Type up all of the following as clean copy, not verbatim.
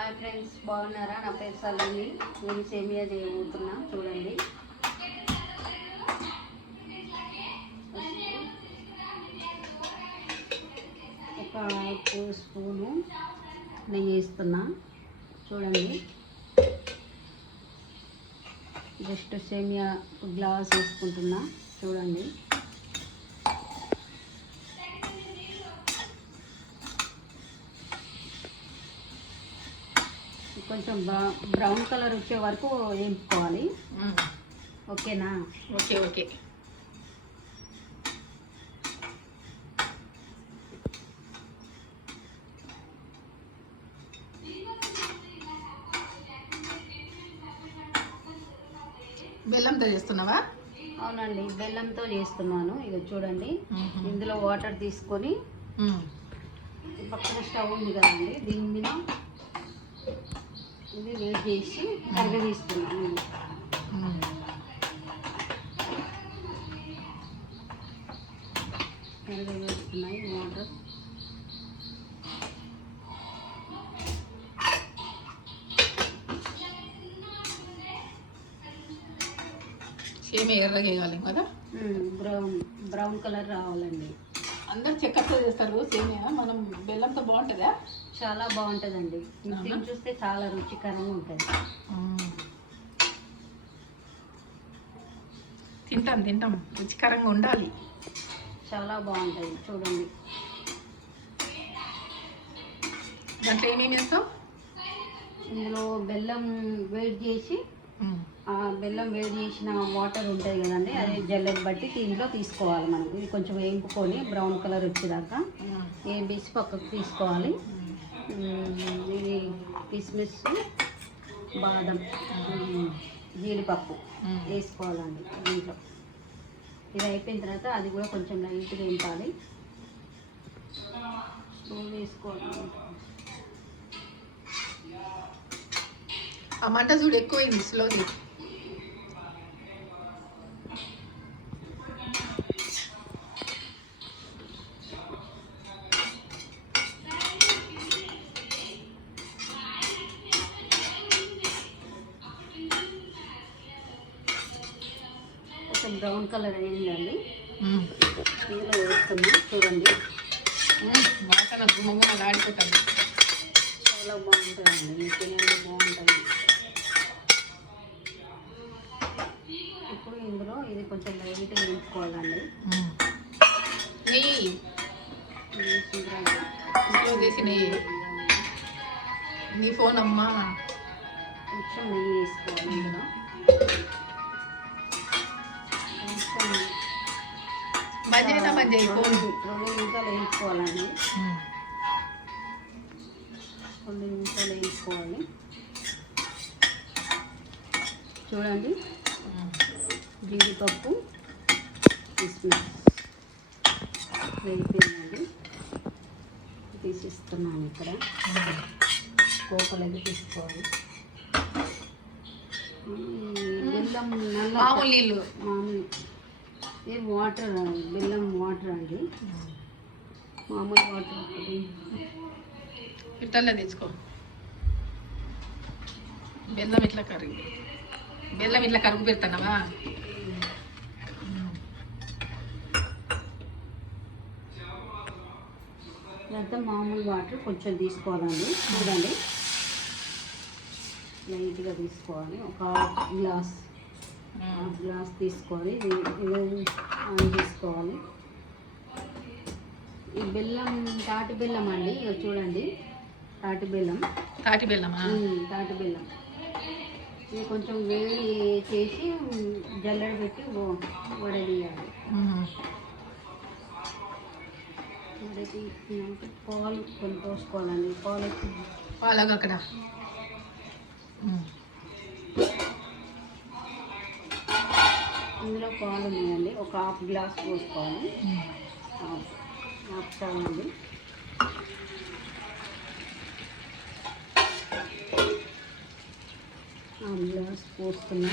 Hi friends, బాగున్నారా? నా పేరు సలోని. నేను సేమియా చేయబోతున్నా. చూడండి, ఒక 2 స్పూను నెయ్యి వేస్తున్నా. చూడండి, జస్ట్ సేమియా గ్లాస్ వేసుకుంటున్నా. చూడండి, కొంచెం బ్రౌన్ కలర్ వచ్చే వరకు వేపుకోవాలి. ఓకేనా? Okay okay. బెల్లంతో చేస్తున్నావా? అవునండి, బెల్లంతో చేస్తున్నాను. ఇది చూడండి, ఇందులో వాటర్ తీసుకొని పక్కన స్టవ్ ఉంది కదండి, దీని మీద ఇది వేడి చేసి కరగదీస్తున్నాను. కరగదీస్తున్నాయి వాటర్. సేమియా ఎర్రగా వేయాలి కదా, బ్రౌన్ కలర్ రావాలండి. అందరు చక్కెరతో చేస్తారు సేమియా, మనం బెల్లంతో బాగుంటుందా? చాలా బాగుంటుందండి. దీన్ని చూస్తే చాలా రుచికరంగా ఉంటుంది. తింటాం రుచికరంగా ఉండాలి. చాలా బాగుంటుంది. చూడండి, దాంట్లో ఏమేమి వేస్తాం? ఇందులో బెల్లం వేడి చేసి, ఆ బెల్లం వేడి చేసిన వాటర్ ఉంటుంది కదండి, అది జల్లెడ బట్టి దీంట్లో తీసుకోవాలి. మనం ఇది కొంచెం వేయింపుకొని బ్రౌన్ కలర్ వచ్చేదాకా వేసి పక్కకు తీసుకోవాలి. ఇది కిస్మిస్, బాదం, జీడిపప్పు వేసుకోవాలండి దీంట్లో. ఇది అయిపోయిన తర్వాత అది కూడా కొంచెం లైట్గా వేయించాలి. వేసుకోవాలి. ఆ మంట చూడు ఎక్కువైంది, స్లోగా. కొంచెం బ్రౌన్ కలర్ అయిందండి, ఇందులో వేస్తున్నా. చూడండి, వాసన గుమ్మగుమ్మలు ఆడిపోతుంది. చాలా బాగుంటుందండి, మీకు తినండి, బాగుంటుంది. ఇప్పుడు ఇందులో ఇది కొంచెం లైట్గా వేసుకోవాలండి. నీ ఫోన్ అమ్మా. కొంచెం నెయ్యి వేసుకోవాలి ఇందులో. మంచి 2 నిమిషాలు వేసుకోవాలండి. 2 నిమిషాలు వేసుకోవాలి. చూడండి, జీడిపప్పు, కిస్మిస్ వేగిపోయిందండి. తీసిస్తున్నాను ఇక్కడ. కోపలకి తీసుకోవాలి. బెల్లం మామూలు నీళ్ళు, మామూలు ఏ వాటర్, బెల్లం వాటర్ అండి, మామూలు వాటర్. ఇట్లా తెచ్చుకో. బెల్లం ఇట్లా కరుగు పెడతానవా? ఇదంతా మామూలు వాటర్ కొంచెం తీసుకోవాలండి. చూడండి, లైట్గా తీసుకోవాలి. ఒక హాఫ్ గ్లాస్ తీసుకోవాలి. ఇది తీసుకోవాలి. ఈ బెల్లం తాటి బెల్లం అండి. ఇక చూడండి, తాటి బెల్లం. తాటి బెల్లం ఇది కొంచెం వేడి చేసి జల్లెడ పెట్టి వడదీయాలి. పాలు కొన్ని పోసుకోవాలండి. పాలు అక్కడ ఇందులో పాలు ఉన్నాయండి, ఒక హాఫ్ గ్లాస్ పోసుకోవాలి. హాఫ్ చాలండి. హాఫ్ గ్లాస్ పోస్తున్నా.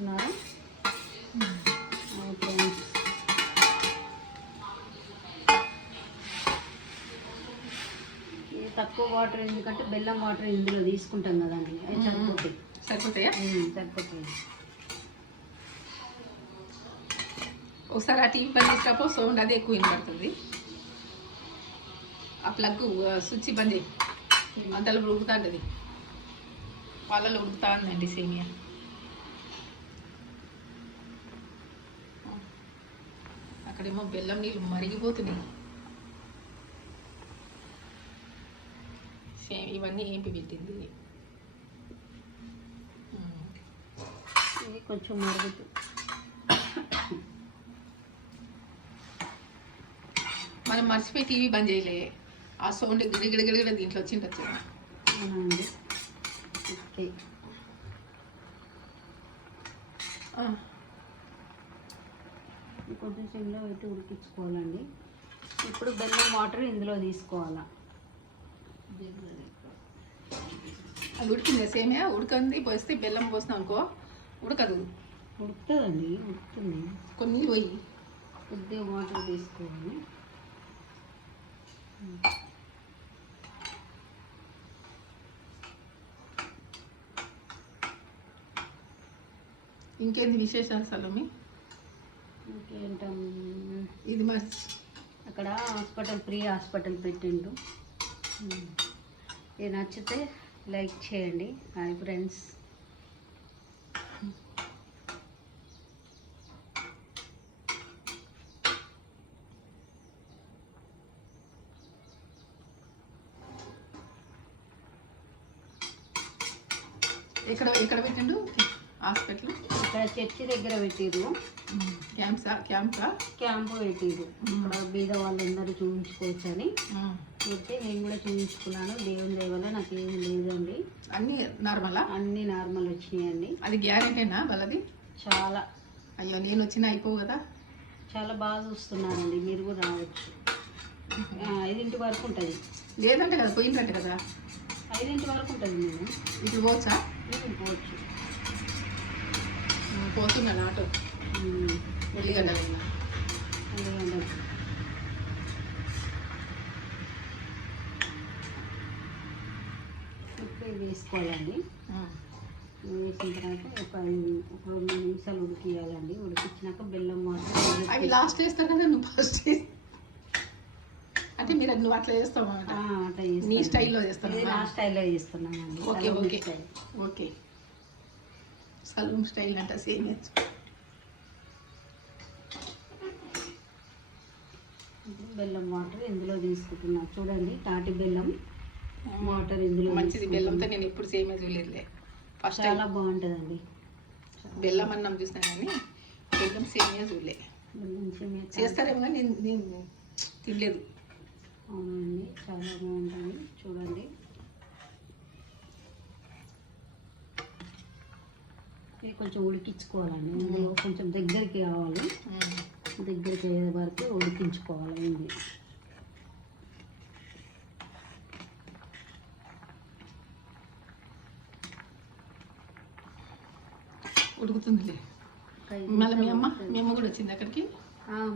చూస్తున్నారు. ఫ్రెండ్స్, ఇది తక్కువ వాటర్ ఎందుకంటే బెల్లం వాటర్ ఇందులో తీసుకుంటాం కదండి, అవి సరిపోతాయి. సరిపోతాయా? సరిపోతాయి. ఒకసారి ఆ టీవీ బంద్ చేసినప్పుడు సౌండ్ అదే ఎక్కువ వినపడుతుంది. ఆ ప్లగ్ స్విచ్ బంద్ చేయి, అంతలో ఉడుకుతా ఉంటుంది. పాలలో ఉడుకుతా ఉందండి సేమియా. అక్కడేమో బెల్లం నీళ్ళు మరిగిపోతున్నాయి. ఇవన్నీ ఏంపి పెట్టింది. ఇది కొంచెం మరుగుతుంది. మనం మర్చిపోయి టీవీ బంద్ చేయలే, ఆ సౌండ్ గిడగిడగిడ దీంట్లో వచ్చిండొచ్చు. అవునండి. ఓకే, కొంచెం సిమ్లో పెట్టి ఉడికించుకోవాలండి. ఇప్పుడు బెల్లం వాటర్ ఇందులో తీసుకోవాలా. అది ఉడికింది సేమియా, ఉడకంది పోస్తే బెల్లం పోసినాం అనుకో ఉడకదు. ఉడుకుతుందండి, ఉడుకుతుంది. కొన్ని నీళ్ళు పోయి కొద్దిగా వాటర్ తీసుకోవాలి. ఇంకేంది విశేషాలు సలోమి? ఇంకేంటాం, ఇది మరి అక్కడ హాస్పిటల్, ఫ్రీ హాస్పిటల్ పెట్టిండు. ఇది నచ్చితే లైక్ చేయండి. Hi friends. ఎక్కడ ఎక్కడ పెట్టిండు హాస్పిటల్? ఇక్కడ చర్చి దగ్గర పెట్టిరు. క్యాంపు పెట్టిరు. ఇక్కడ బీద వాళ్ళందరూ చూపించుకోవచ్చు అని అయితే నేను కూడా చూపించుకున్నాను. దేవుని దయ వల్ల నాకు ఏం లేదండి, అన్నీ నార్మలా? అన్నీ నార్మల్ వచ్చినాయండి. అది గ్యారెంటీనా వాళ్ళది? చాలా. అయ్యో, నేను వచ్చినా అయిపోవు కదా. చాలా బాగా చూస్తున్నానండి, మీరు కూడా రావచ్చు. 5 వరకు ఉంటుంది. లేదంటే కదా పోయిందంటే కదా. 5 వరకు ఉంటుంది. మేము ఇప్పుడు పోవచ్చా? పోవచ్చు. పోతున్నాను ఆటో. ఎల్లిగడ్డ ఇప్పుడు ఇది వేసుకోవాలండి. వేసిన తర్వాత ఒక 2 నిమిషాలు ఉడికియాలండి. ఉడికించినాక బెల్లం వాటర్ అవి లాస్ట్ వేస్తారు కదా, నువ్వు ఫస్ట్ అంటే మీరు నువ్వు అట్లా చేస్తావు అట్లా నీ స్టైల్లో చేస్తాను. నా స్టైల్లో చేస్తున్నానండి. Okay okay okay. Saloon style అంట సేమ్. బెల్లం వాటర్ ఇందులో తీసుకుంటున్నా. చూడండి, తాటి బెల్లం వాటర్ ఇందులో. మంచిది, బెల్లంతో నేను ఎప్పుడు సేమే చూడలేదులే. ఫస్ట్ చాలా బాగుంటుందండి. బెల్లం అన్నం చూస్తాను కానీ బెల్లం సేమియా చూడలే. బెల్లం సేమియా చేస్తారేమో కానీ నేను తినలేదు. అవునండి, చాలా బాగుంటుంది. చూడండి, ఇది కొంచెం ఉడికించుకోవాలండి. ఇందులో కొంచెం దగ్గరికి కావాలి. దగ్గరికి అయ్యే వరకు ఉడికించుకోవాలి. ఇది ఉడుకుతుందిలే. మళ్ళీ మీ అమ్మ కూడా వచ్చింది అక్కడికి?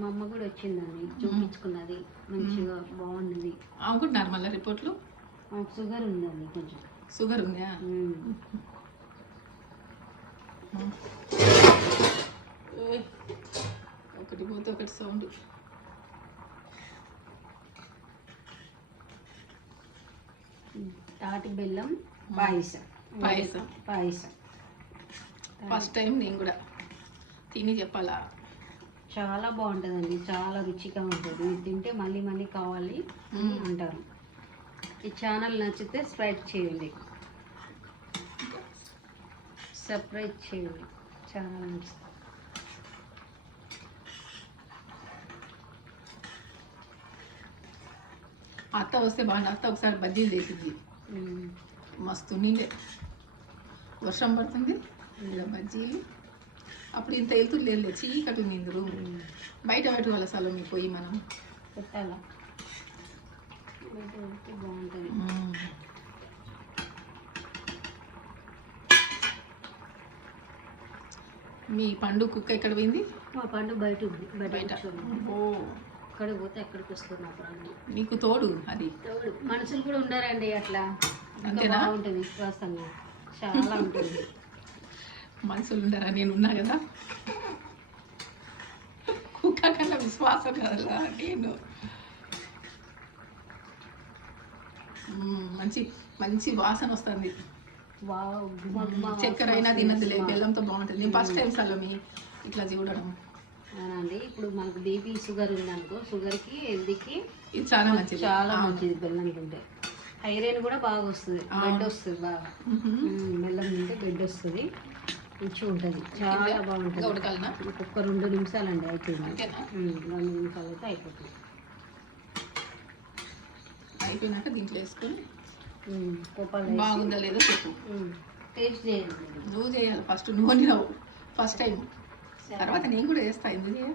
మా అమ్మ కూడా వచ్చిందండి, చూపించుకున్నది. మంచిగా బాగున్నది. ఆమె కూడా నార్మల్ రిపోర్ట్లు? షుగర్ ఉందండి, కొంచెం షుగర్ ఉందా? ఒకటి పోతే ఒకటి సౌండ్. తాటి బెల్లం పాయసం. పాయసం పాయసం ఫస్ట్ టైం నేను కూడా తిని చెప్పాలా. చాలా బాగుంటుందండి, చాలా రుచిగా ఉంటుంది. ఇది తింటే మళ్ళీ మళ్ళీ కావాలి అంటారు. ఈ ఛానల్ నచ్చితే సబ్స్క్రైబ్ చేయండి. సబ్స్క్రైబ్ చేయండి ఛానల్ నచ్చితే. అత్త వస్తే బాగుంది. అత్త ఒకసారి బజ్జీలు చేసింది, మస్తు నిండే. వర్షం పడుతుంది, ఇలా బజ్జీలు. అప్పుడు ఇంత వెళ్తుంది లేదు, చీకటి నిందురు. బయట పెట్టుకోవాలి అసలు మీ పోయి మనం పెట్టాలా, బాగుంటుంది. మీ పండు కుక్క ఎక్కడ పోయింది? మా పండు బయట ఉంది, బయట బయట. కూర్చోండి. ఓ, అక్కడికి పోతే ఎక్కడికి వస్తుంది మా ప్రాణం. నీకు తోడు అది. మనుషులు కూడా ఉండారండి అట్లా, ఇంకా అంతేనా? బాగుంటుంది విశ్వాసంగా, చాలా ఉంటుంది. మనుషులు ఉండరా, నేను ఉన్నా కదా. కుక్క కన్నా విశ్వాసం కదా నేను. మంచి మంచి వాసన వస్తుంది. వావ్, చక్కెర అయినా తినదులే, బెల్లంతో బాగుంటుంది. నేను ఫస్ట్ టైం సలోమి ఇట్లా చూడడం. అవునండి. ఇప్పుడు మనకు బీపీ షుగర్ ఉందనుకో, షుగర్కి హెల్త్కి ఇది చాలా మంచిది. చాలా మంచిది బెల్లం తింటే. ఐరన్ కూడా బాగా వస్తుంది, బెడ్ వస్తుంది బాగా. బెల్లం తింటే బెడ్ వస్తుంది, మంచిగా ఉంటుంది, చాలా బాగుంటుంది. ఉడకాలనా? ఒక్క 2 నిమిషాలండి అయిపోయింది. అంతేనా? 2 నిమిషాలు అయితే అయిపోతుంది. అయిపోయినాక దీంట్లో వేసుకొని కోపాలు బాగుందా లేదో చెప్పు. టేస్ట్ చేయండి. నువ్వు చేయాలి ఫస్ట్, నువ్వు వండినావు ఫస్ట్ టైం, తర్వాత నేను కూడా చేస్తా. ఎందుకు చేయ?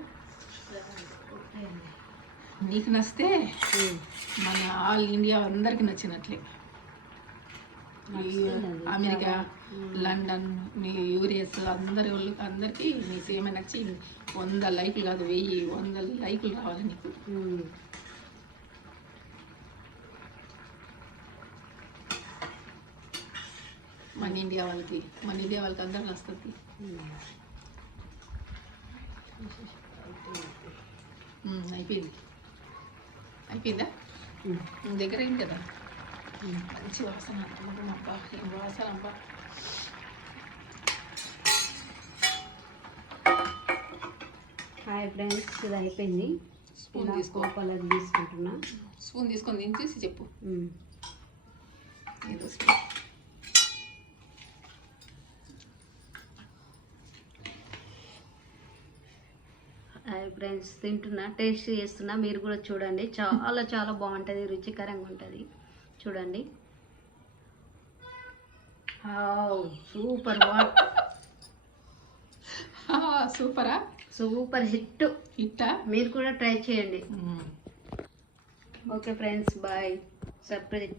నీకు నచ్చితే మన ఆల్ ఇండియా అందరికి నచ్చినట్లే. అమెరికా, లండన్, మీ యూరియస్ అందరికి నీ సేమ నచ్చి 100 లైకులు కాదు 1000 100 లైకులు రావాలి నీకు. మన ఇండియా వాళ్ళకి అందరికి వస్తుంది. అయిపోయిందా? దగ్గర అయింది కదా. మంచి వాసన, అబ్బా ఏం వాసన అబ్బా. హాయ్ ఫ్రెండ్స్, ఇది అయిపోయింది. స్పూన్ తీసుకో. కోపాలు అది తీసుకుంటున్నా. స్పూన్ తీసుకొని దించేసి చెప్పు. ఏదో హాయ్ ఫ్రెండ్స్, తింటున్నా, టేస్ట్ చేస్తున్నా. మీరు కూడా చూడండి, చాలా చాలా బాగుంటుంది, రుచికరంగా ఉంటుంది. చూడండి. సూపర్ సూపరా, సూపర్ హిట్. హిట్టా? మీరు కూడా ట్రై చేయండి. Okay friends, bye. సబ్స్క్రైబ్